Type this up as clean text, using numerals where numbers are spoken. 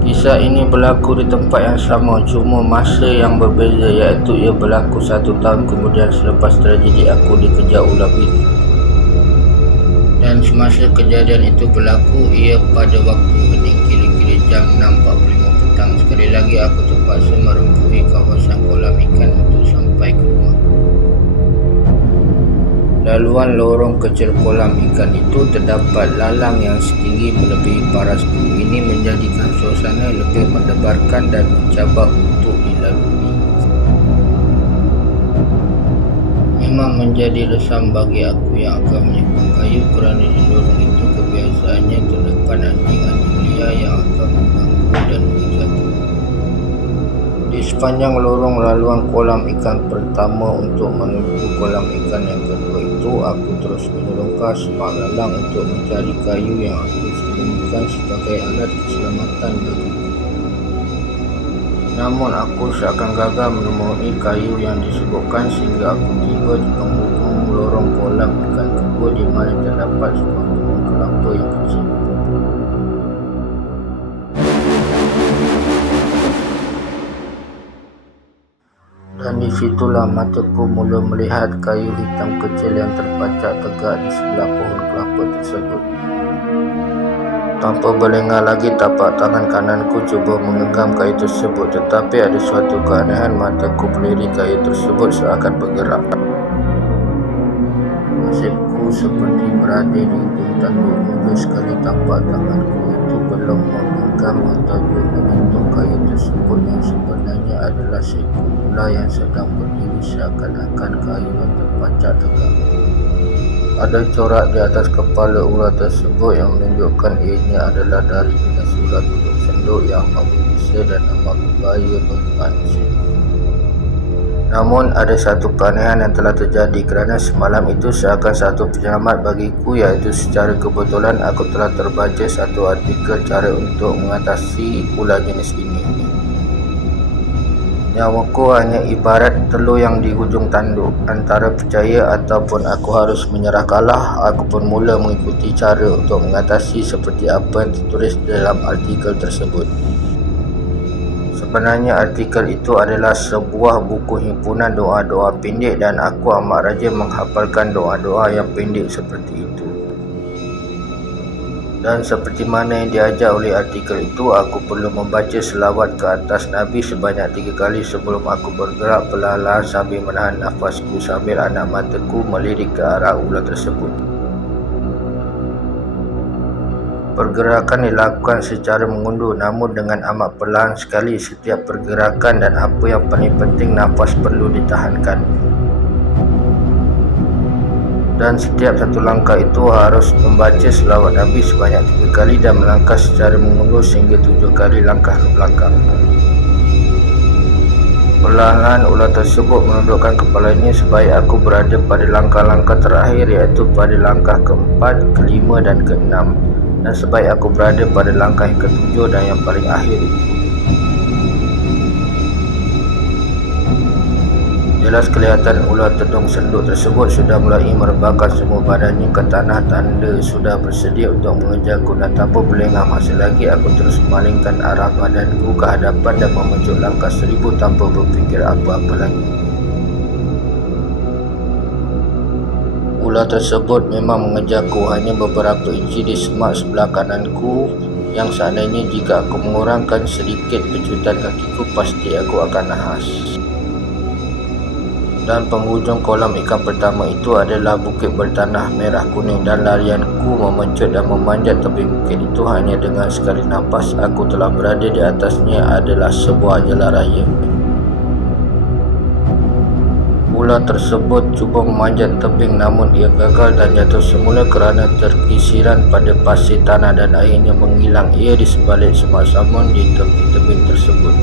Kisah ini berlaku di tempat yang sama, cuma masa yang berbeza, iaitu ia berlaku 1 tahun kemudian selepas tragedi aku dikejar ular biru. Dan semasa kejadian itu berlaku, ia pada waktu hening kira-kira jam 6.45 petang. Sekali lagi aku terpaksa merempuhi kawasan kolam ikan untuk sampai ke rumah. Laluan lorong kecil kolam ikan itu terdapat lalang yang setinggi melebihi parasku. Ini menjadikan suasana lebih mendebarkan dan mencabar untuk dilalui. Memang menjadi lesam bagi aku yang akan menyimpan kayu, kerana di lorong itu kebiasaannya terdapat anjing-anjing liar yang akan mengganggu dan mengejarku. Di sepanjang lorong laluan kolam ikan pertama untuk menuju kolam ikan yang kedua itu, aku terus menyelongkar semak lalang untuk mencari kayu yang aku sembunyikan sebagai alat keselamatan bagiku. Namun aku seakan gagal menemui kayu yang disebutkan sehingga aku tiba di penghujung lorong kolam ikan kedua di mana terdapat sebuah kebun kelapa yang kecil. Dan di situlah mataku mula melihat kayu hitam kecil yang terpacak tegak di sebelah pohon kelapa tersebut. Tanpa berlengah lagi, tapak tangan kananku cuba menggenggam kayu tersebut, tetapi ada suatu keanehan, mataku melirik kayu tersebut seakan bergerak. Nasibku seperti berada di ujung tanduk. Mula sekali tapak tanganku itu belum menggenggam ataupun menyentuh kayu tersebut yang sebenarnya adalah seekor ular yang sedang berdiri seakan-akan kayu yang terpacak tegak. Ada corak di atas kepala ular tersebut yang menunjukkan ianya adalah dari jenis ular tudung senduk yang amat berbisa dan amat berbahaya bagi manusia. Namun ada satu keanehan yang telah terjadi, kerana semalam itu seakan satu penyelamat bagiku, iaitu secara kebetulan aku telah terbaca satu artikel cara untuk mengatasi ular jenis ini. Nyawaku hanya ibarat telur yang di hujung tanduk. Antara percaya ataupun aku harus menyerah kalah, aku pun mula mengikuti cara untuk mengatasi seperti apa yang tertulis dalam artikel tersebut. Sebenarnya artikel itu adalah sebuah buku himpunan doa-doa pendek dan aku amat rajin menghafalkan doa-doa yang pendek seperti itu. Dan seperti mana yang diajar oleh artikel itu, aku perlu membaca selawat ke atas Nabi sebanyak 3 kali sebelum aku bergerak perlahan-lahan sambil menahan nafasku sambil anak mataku melirik ke arah ular tersebut. Pergerakan dilakukan secara mengundur, namun dengan amat perlahan sekali setiap pergerakan, dan apa yang paling penting, nafas perlu ditahankan. Dan setiap satu langkah itu harus membaca selawat Nabi sebanyak 3 kali dan melangkah secara mengundur sehingga 7 kali langkah ke belakang. Perlahan-lahan ular tersebut menundukkan kepalanya supaya aku berada pada langkah-langkah terakhir, iaitu pada langkah ke-4, ke-5 dan ke-6, dan supaya aku berada pada langkah yang ke-7 dan yang paling akhir itu. Jelas kelihatan ular tudung senduk tersebut sudah mulai merebahkan semua badannya ke tanah, tanda sudah bersedia untuk mengejarku. Dan tanpa berlengah masa lagi, aku terus memalingkan arah badanku ke hadapan dan memencuk langkah 1000 tanpa berfikir apa-apa lagi. Ular tersebut memang mengejarku hanya beberapa inci di semak sebelah kananku, yang seandainya jika aku mengurangkan sedikit pecutan kakiku, pasti aku akan nahas. Dan penghujung kolam ikan pertama itu adalah bukit bertanah merah kuning, dan larianku memencut dan memanjat tebing bukit itu hanya dengan sekali nafas aku telah berada di atasnya adalah sebuah jalan raya. Ular tersebut cuba memanjat tebing, namun ia gagal dan jatuh semula kerana terkisiran pada pasir tanah dan akhirnya menghilang ia di sebalik semak samun di tepi tebing tersebut.